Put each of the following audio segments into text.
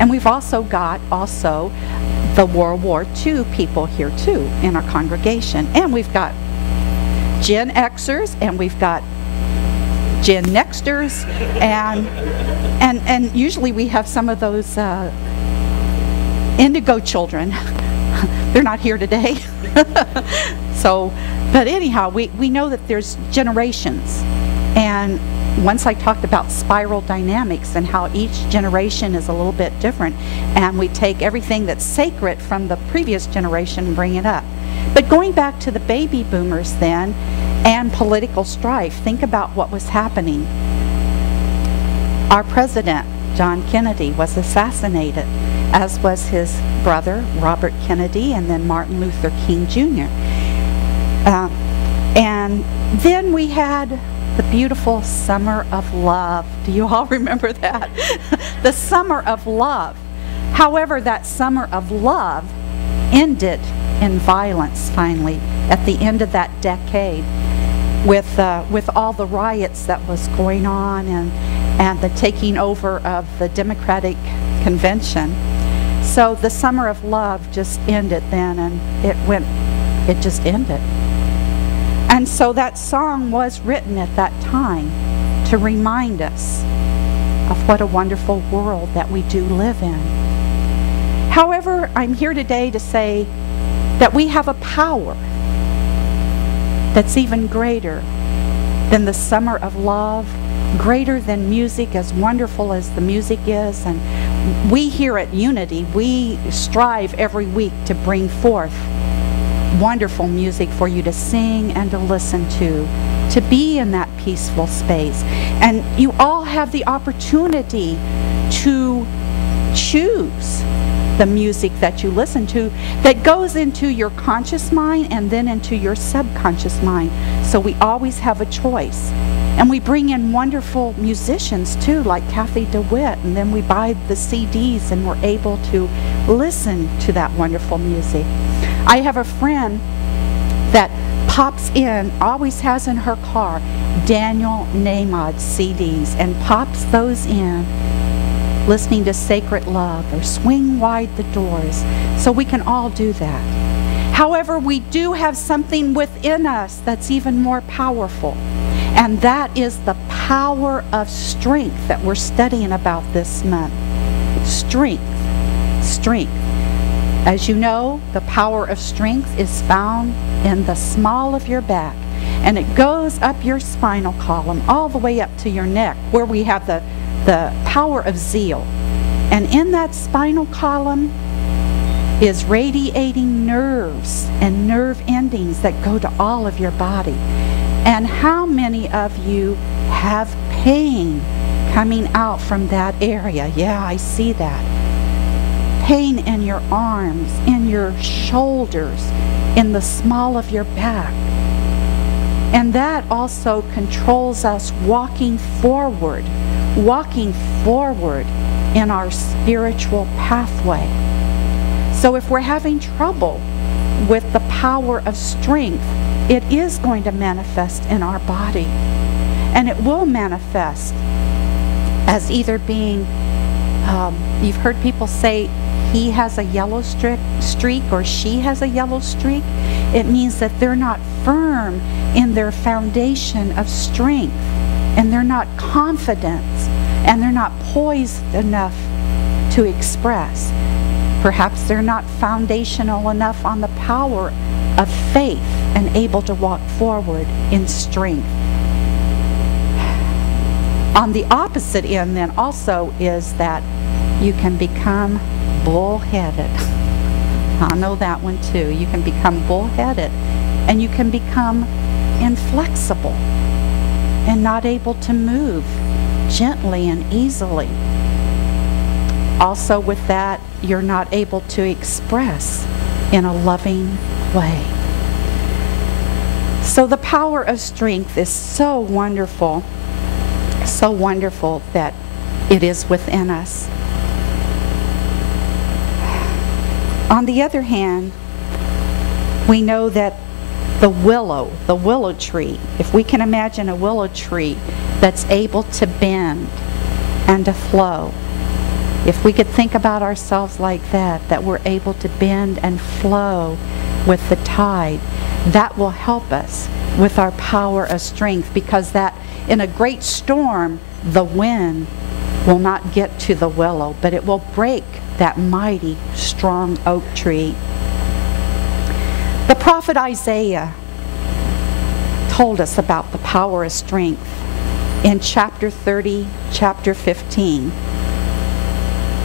And we've also got the World War II people here too in our congregation. And we've got Gen Xers, and we've got Gen Nexters, and usually we have some of those indigo children. They're not here today. So, but anyhow, we know that there's generations. And once I talked about spiral dynamics and how each generation is a little bit different, and we take everything that's sacred from the previous generation and bring it up. But going back to the baby boomers then, and political strife, think about what was happening. Our president, John Kennedy, was assassinated, as was his brother, Robert Kennedy, and then Martin Luther King Jr. And then we had the beautiful Summer of Love. Do you all remember that? The Summer of Love. However, that Summer of Love ended in violence finally at the end of that decade with all the riots that was going on and the taking over of the Democratic Convention. So the Summer of Love just ended then, and it just ended. And so that song was written at that time to remind us of what a wonderful world that we do live in. However, I'm here today to say that we have a power that's even greater than the Summer of Love, greater than music, as wonderful as the music is. And we here at Unity, we strive every week to bring forth wonderful music for you to sing and to listen to be in that peaceful space. And you all have the opportunity to choose the music that you listen to that goes into your conscious mind and then into your subconscious mind. So we always have a choice. And we bring in wonderful musicians too, like Kathy DeWitt, and then we buy the CDs and we're able to listen to that wonderful music. I have a friend that pops in, always has in her car, Daniel Nahmod CDs, and pops those in, listening to Sacred Love or Swing Wide the Doors. So we can all do that. However, we do have something within us that's even more powerful. And that is the power of strength that we're studying about this month. Strength. Strength. As you know, the power of strength is found in the small of your back. And it goes up your spinal column all the way up to your neck, where we have the power of zeal. And in that spinal column is radiating nerves and nerve endings that go to all of your body. And how many of you have pain coming out from that area? Yeah, I see that. Pain in your arms, in your shoulders, in the small of your back. And that also controls us walking forward in our spiritual pathway. So if we're having trouble with the power of strength, it is going to manifest in our body. And it will manifest as either being, you've heard people say, he has a yellow streak or she has a yellow streak. It means that they're not firm in their foundation of strength, and they're not confident, and they're not poised enough to express. Perhaps they're not foundational enough on the power of faith and able to walk forward in strength. On the opposite end then also is that you can become bullheaded. I know that one too. You can become bullheaded, and you can become inflexible and not able to move gently and easily. Also with that, you're not able to express in a loving way. So the power of strength is so wonderful that it is within us. On the other hand, we know that the willow tree, if we can imagine a willow tree that's able to bend and to flow, If we could think about ourselves like that we're able to bend and flow with the tide, that will help us with our power of strength, because that in a great storm, the wind will not get to the willow, but it will break that mighty, strong oak tree. The prophet Isaiah told us about the power of strength in chapter 30, chapter 15.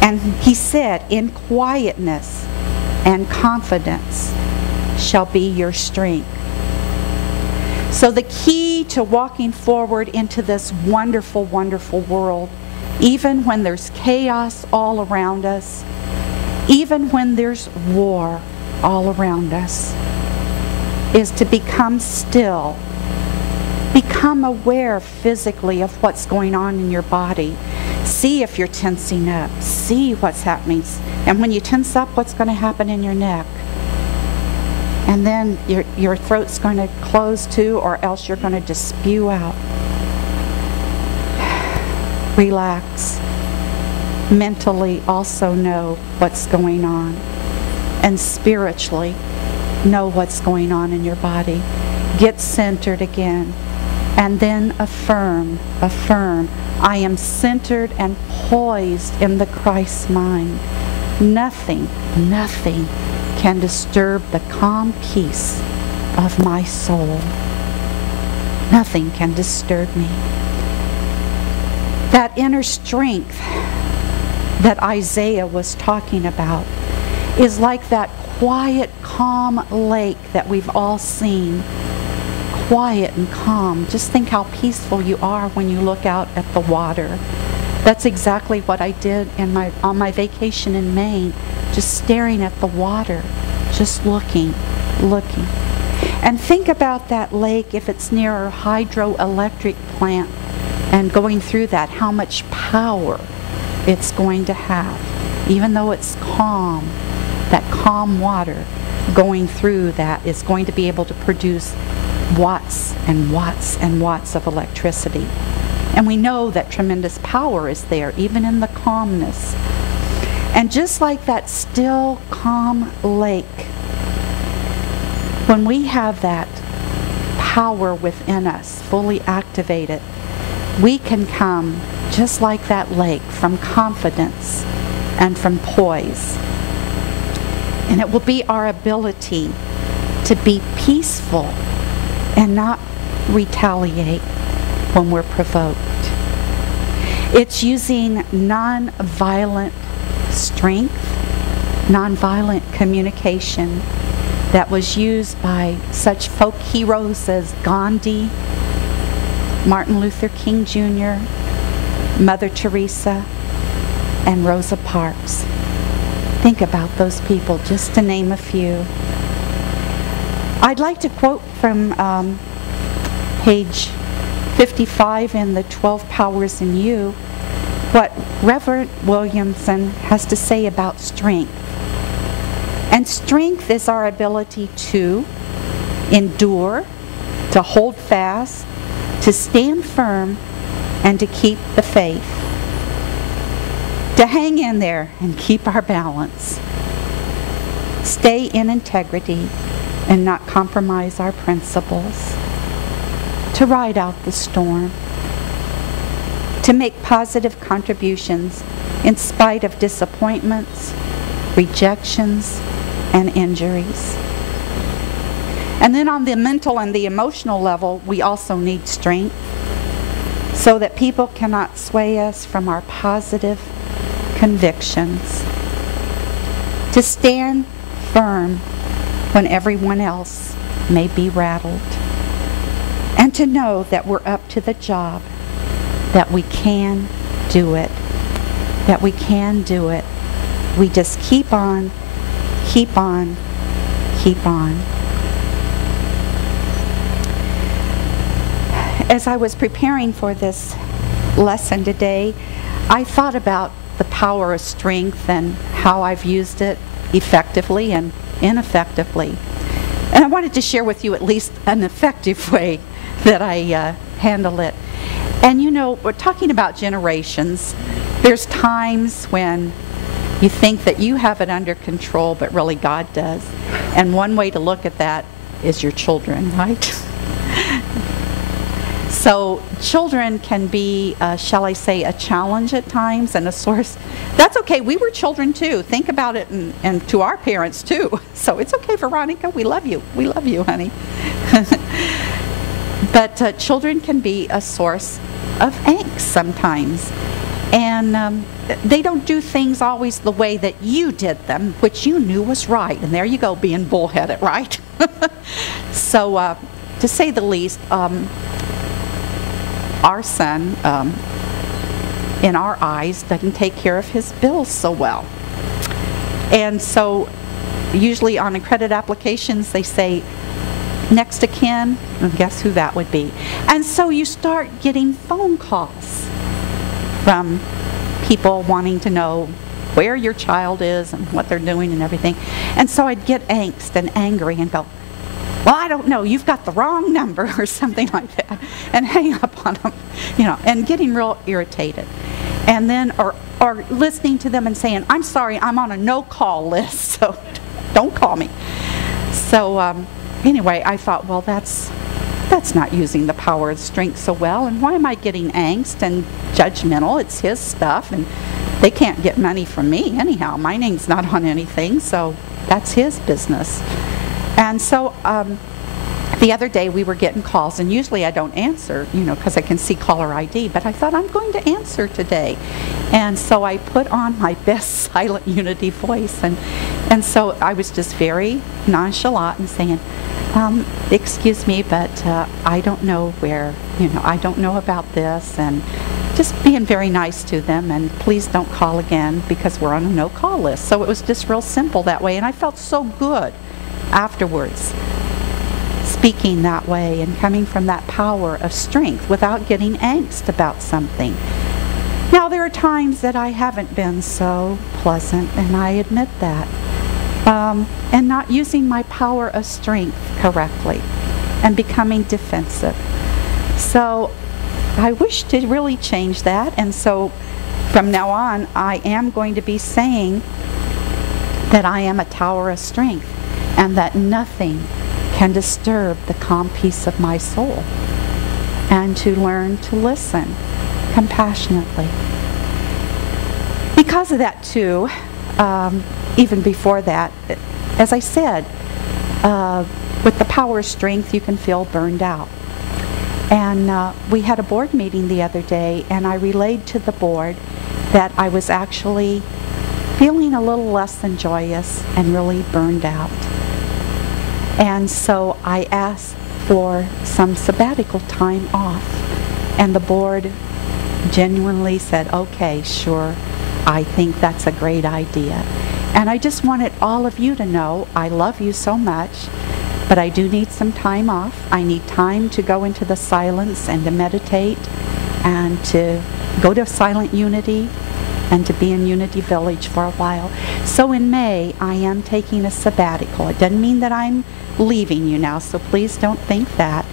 And he said, "In quietness and confidence shall be your strength." So the key to walking forward into this wonderful, wonderful world, even when there's chaos all around us, even when there's war all around us, is to become still. Become aware physically of what's going on in your body. See if you're tensing up. See what's happening. And when you tense up, what's going to happen in your neck? And then your throat's going to close too, or else you're going to just spew out. Relax. Mentally also know what's going on. And spiritually know what's going on in your body. Get centered again. And then affirm, I am centered and poised in the Christ mind. Nothing can disturb the calm peace of my soul. Nothing can disturb me. That inner strength that Isaiah was talking about is like that quiet, calm lake that we've all seen. Quiet and calm. Just think how peaceful you are when you look out at the water. That's exactly what I did on my vacation in Maine, just staring at the water, just looking. And think about that lake if it's near a hydroelectric plant, and going through that, how much power it's going to have. Even though it's calm, that calm water going through that is going to be able to produce watts and watts and watts of electricity. And we know that tremendous power is there, even in the calmness. And just like that still, calm lake, when we have that power within us fully activated, we can come, just like that lake, from confidence and from poise. And it will be our ability to be peaceful and not retaliate when we're provoked. It's using non-violent strength, non-violent communication that was used by such folk heroes as Gandhi, Martin Luther King Jr., Mother Teresa, and Rosa Parks. Think about those people, just to name a few. I'd like to quote from page 55 in the 12 Powers in You, what Reverend Williamson has to say about strength. And strength is our ability to endure, to hold fast, to stand firm, and to keep the faith. To hang in there and keep our balance. Stay in integrity and not compromise our principles. To ride out the storm. To make positive contributions in spite of disappointments, rejections, and injuries. And then on the mental and the emotional level, we also need strength so that people cannot sway us from our positive convictions. To stand firm when everyone else may be rattled. And to know that we're up to the job, that we can do it, that we can do it. We just keep on, keep on, keep on. As I was preparing for this lesson today, I thought about the power of strength and how I've used it effectively and ineffectively. And I wanted to share with you at least an effective way that I handle it. And you know, we're talking about generations. There's times when you think that you have it under control, but really God does. And one way to look at that is your children, right? So children can be, shall I say, a challenge at times and a source. That's okay. We were children too. Think about it, and to our parents too. So it's okay, Veronica. We love you. We love you, honey. But children can be a source of angst sometimes. And they don't do things always the way that you did them, which you knew was right. And there you go, being bullheaded, right? So to say the least, our son, in our eyes, doesn't take care of his bills so well. And so usually on credit applications they say next of kin, and guess who that would be. And so you start getting phone calls from people wanting to know where your child is and what they're doing and everything. And so I'd get angst and angry and go, well, I don't know, you've got the wrong number or something like that, and hang up on them, and getting real irritated. And then, or listening to them and saying, I'm sorry, I'm on a no-call list, so don't call me. So anyway, I thought, well, that's not using the power of strength so well, and why am I getting angst and judgmental? It's his stuff, and they can't get money from me anyhow. My name's not on anything, so that's his business. And so the other day we were getting calls, and usually I don't answer, because I can see caller ID, but I thought I'm going to answer today. And so I put on my best silent unity voice, and so I was just very nonchalant and saying, excuse me, but I don't know where, I don't know about this, and just being very nice to them, and please don't call again because we're on a no-call list. So it was just real simple that way, and I felt so good afterwards speaking that way and coming from that power of strength without getting angst about something. Now there are times that I haven't been so pleasant, and I admit that, and not using my power of strength correctly and becoming defensive. So I wish to really change that, and so from now on I am going to be saying that I am a tower of strength, and that nothing can disturb the calm peace of my soul, and to learn to listen compassionately. Because of that too, even before that, as I said, with the power of strength you can feel burned out. And we had a board meeting the other day, and I relayed to the board that I was actually feeling a little less than joyous and really burned out. And so I asked for some sabbatical time off, and the board genuinely said, okay, sure, I think that's a great idea. And I just wanted all of you to know I love you so much, but I do need some time off. I need time to go into the silence and to meditate and to go to silent unity and to be in Unity Village for a while. So in May, I am taking a sabbatical. It doesn't mean that I'm leaving you now, so please don't think that.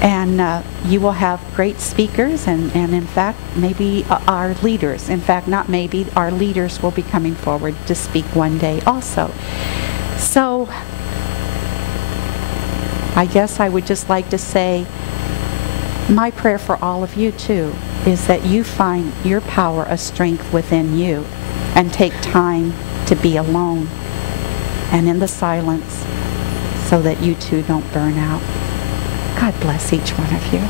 And you will have great speakers, and in fact, maybe our leaders. In fact, not maybe, our leaders will be coming forward to speak one day also. So I guess I would just like to say, my prayer for all of you too is that you find your power of strength within you and take time to be alone and in the silence so that you too don't burn out. God bless each one of you.